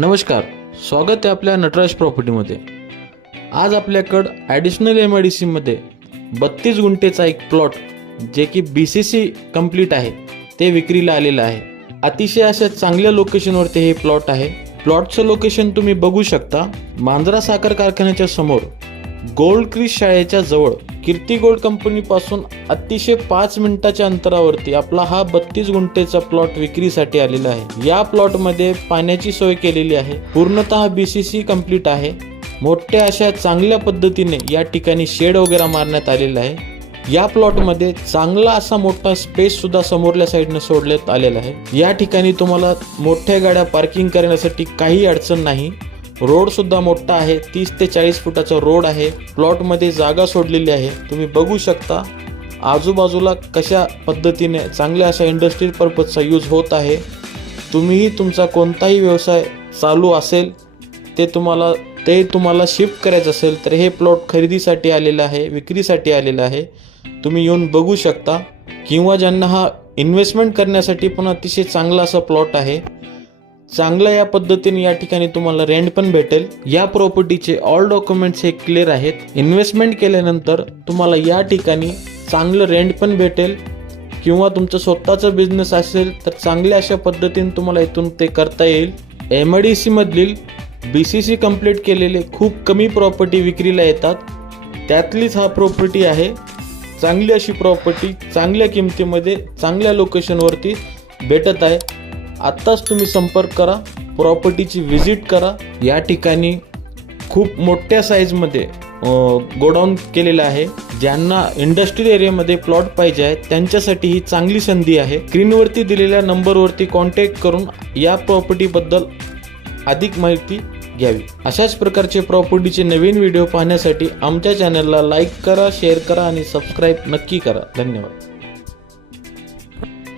नमस्कार, स्वागत आहे आपल्या नटराज प्रॉपर्टीमध्ये। आज आपल्याकडं ॲडिशनल MIDC मध्ये 32 गुंठेचा एक प्लॉट जे की BCC कंप्लीट आहे ते विक्रीला आलेलं आहे। अतिशय अशा चांगल्या लोकेशनवरती हे प्लॉट आहे। प्लॉटचं लोकेशन तुम्ही बघू शकता, मांजरा साखर कारखान्याच्या समोर गोल्ड क्रिस शाळेच्या जवळ कीर्ती गोल्ड कंपनी पासून अतिशय 5 मिनिटाच्या अंतरावरती आपला हा 32 गुंठेचा प्लॉट विक्रीसाठी आलेला आहे। या प्लॉट मध्ये पाण्याची सोय केलेली आहे, पूर्णतः BCC कंप्लीट आहे। मोठ्या अशा चांगल्या पद्धतीने या ठिकाणी शेड वगैरे मारण्यात आलेला आहे। या प्लॉट मध्ये चांगला असा मोठा स्पेस सुद्धा समोरल्या साइडने सोडण्यात आलेला आहे। या ठिकाणी तुम्हाला मोठ्या गाड्या पार्किंग करण्यासाठी काही अडचण नाही। रोड सुद्धा मोठा आहे, 30 ते 40 फुटाचा रोड आहे। प्लॉट मध्ये जागा सोडलेली आहे, तुम्ही बघू शकता। आजूबाजूला कशा पद्धतीने चांगल्या अशा इंडस्ट्रियल पर्पजचा यूज होत आहे। तुम्हीही तुमचा कोणताही व्यवसाय चालू असेल ते तुम्हाला शिफ्ट करायचं असेल तर हे प्लॉट खरेदीसाठी आलेला आहे, विक्रीसाठी आलेला आहे। तुम्ही येऊन बघू शकता, किंवा ज्यांना हा इन्व्हेस्टमेंट करण्यासाठी पण अतिशय चांगला असा प्लॉट आहे। चांगल्या या पद्धतीने या ठिकाणी तुम्हाला रेंट पण भेटेल। या प्रॉपर्टीचे ऑल डॉक्युमेंट्स हे क्लिअर आहेत। इन्व्हेस्टमेंट केल्यानंतर तुम्हाला या ठिकाणी चांगलं रेंट पण भेटेल, किंवा तुमचं स्वतःचा बिझनेस असेल तर चांगल्या अशा पद्धतीने तुम्हाला इथून ते करता येईल। MIDC मधील BCC कंप्लीट केलेले खूप कमी प्रॉपर्टी विक्रीला येतात, त्यातलीच हा प्रॉपर्टी आहे। चांगली अशी प्रॉपर्टी चांगल्या किमतीमध्ये चांगल्या लोकेशनवरती भेटत आहे। आत्ताच तुम्ही संपर्क करा, प्रॉपर्टीची व्हिजिट करा। या ठिकाणी खूप मोठ्या साईजमध्ये गोडाऊन केलेलं आहे। ज्यांना इंडस्ट्रियल एरियामध्ये प्लॉट पाहिजे आहे त्यांच्यासाठी ही चांगली संधी आहे। स्क्रीनवरती दिलेल्या नंबरवरती कॉन्टॅक्ट करून या प्रॉपर्टीबद्दल अधिक माहिती घ्यावी। अशाच प्रकारचे प्रॉपर्टीचे नवीन व्हिडिओ पाहण्यासाठी आमच्या चॅनलला लाईक करा, शेअर करा आणि सबस्क्राईब नक्की करा। धन्यवाद।